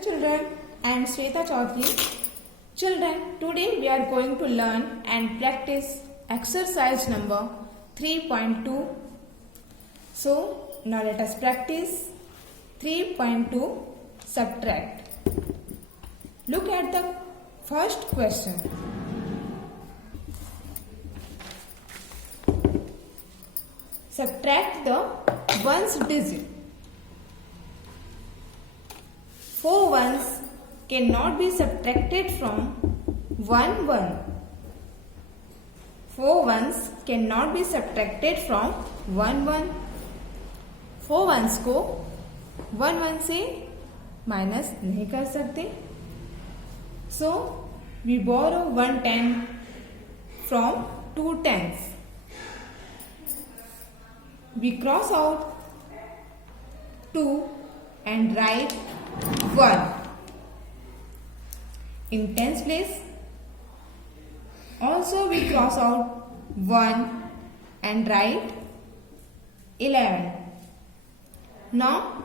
Children, I am Sweta Chaudhary. Children, today we are going to learn and practice exercise number 3.2. So, now let us practice 3.2 subtract. Look at the first question. Subtract the ones digit. 4 ones cannot be subtracted from 1 1. 4 ones cannot be subtracted from 1 1. 4 ones को 1 1 से minus नहीं कर सकते. So we borrow 1 10 from 2 tens. We cross out 2 and write 1 in tens place. Also we cross out 1 and write 11. Now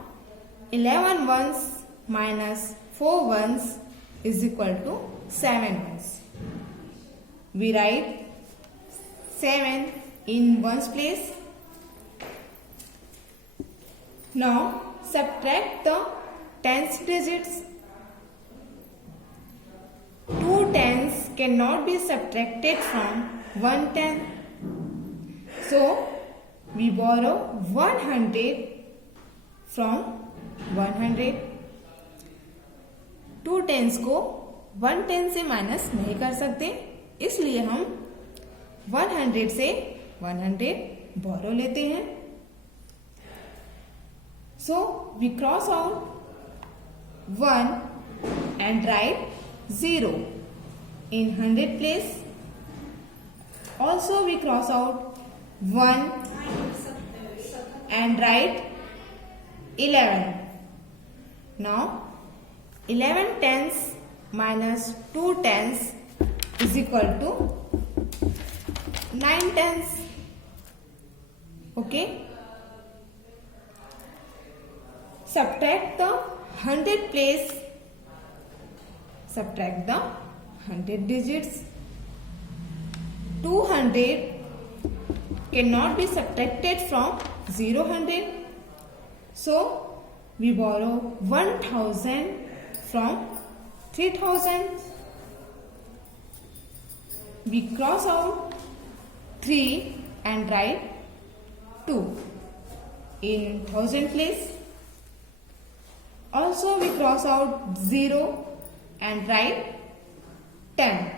11 ones minus 4 ones is equal to 7 ones. We write 7 in ones place. Now subtract the tens digits. 2 tens cannot be subtracted from 1 ten. So we borrow 100 from 100. 2 tens को 1 10 से minus नहीं कर सकते, इसलिए हम 100 से 100 बोरो लेते हैं. So we cross out 1 and write 0 in 100 place. Also we cross out 1 and write 11. Now 11 tens minus 2 tens is equal to 9 tens. Okay. Subtract the 100 place. Subtract the 100 digits. 200 cannot be subtracted from 0 100. So we borrow 1000 from 3000. We cross out 3 and write 2 in thousand place. Also we cross out 0 and write 10.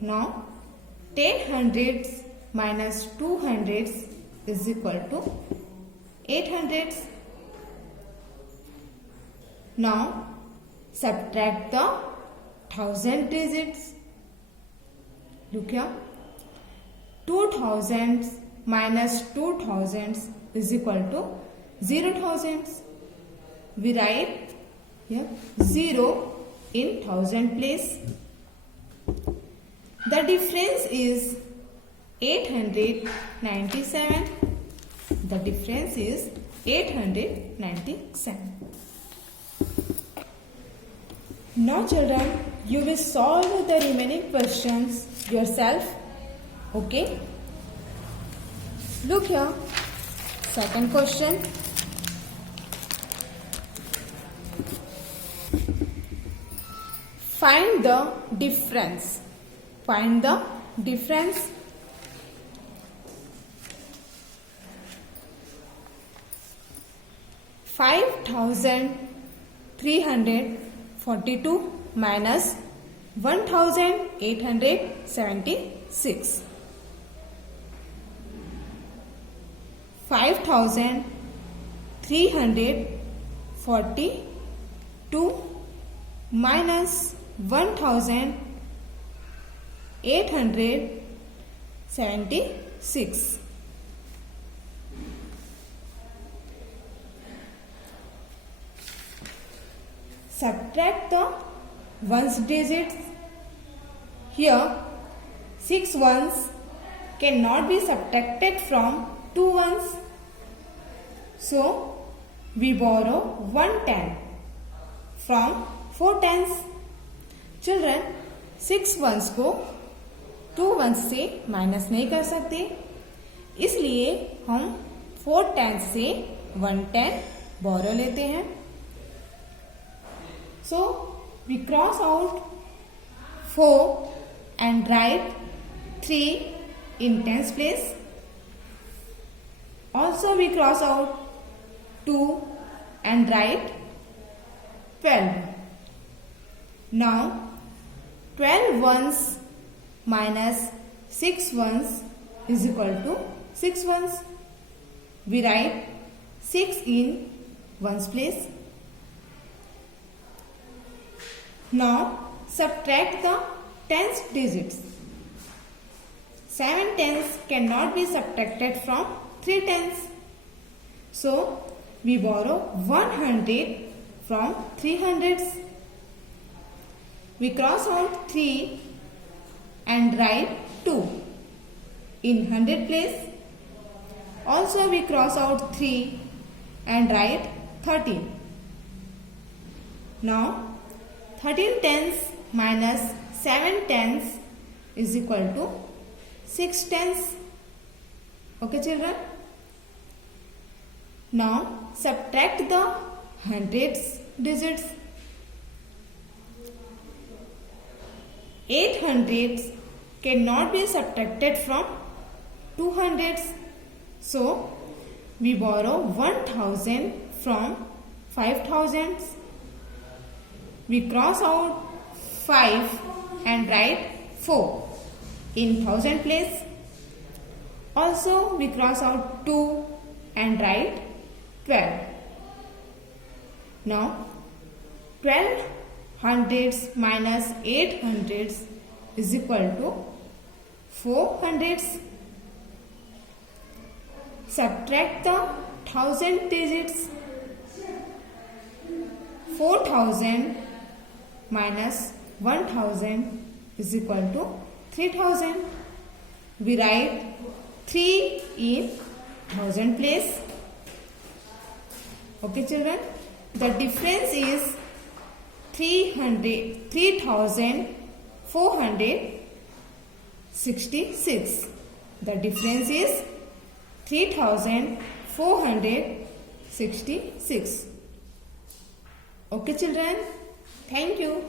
Now 10 hundreds minus 2 hundreds is equal to 8 hundreds. Now subtract the 1000 digits. Look here. 2000s minus 2000s is equal to 0 thousands. We write here 0 in thousand place. The difference is 897. The difference is 897. Now children, you will solve the remaining questions yourself. Okay? Look here. Second question. Find the difference. Find the difference. $5,342 minus 1,876. 5,342 minus 1,876. Subtract the ones digits. Here 6 ones cannot be subtracted from 2 ones. So we borrow 1 10 from 4 tens. Children, 6 ones को 2 ones से minus नहीं कर सकते, इसलिए हम 4 tens से 1 10 बोरो लेते हैं. So we cross out 4 and write 3 in tens place. Also we cross out 2 and write 12. Now 12 ones minus 6 ones is equal to 6 ones. We write 6 in ones place. Now subtract the tens digits. 7 tens cannot be subtracted from 3 tens. So we borrow 100 from 300s. We cross out 3 and write 2 in 100 place. Also we cross out 3 and write 13. Now 13 tens minus 7 tens is equal to 6 tens. Okay children? Now subtract the hundreds digits. 8 hundreds cannot be subtracted from 2 hundreds. So we borrow 1000 from 5000s. We cross out 5 and write 4 in thousand place. Also we cross out 2 and write 12. Now 12 hundreds minus 8 hundreds is equal to 4 hundreds. Subtract the thousand digits. 4000 minus 1000 is equal to 3000. We write 3 in thousand place. Okay children, the difference is 3466. The difference is 3466. Okay children, thank you.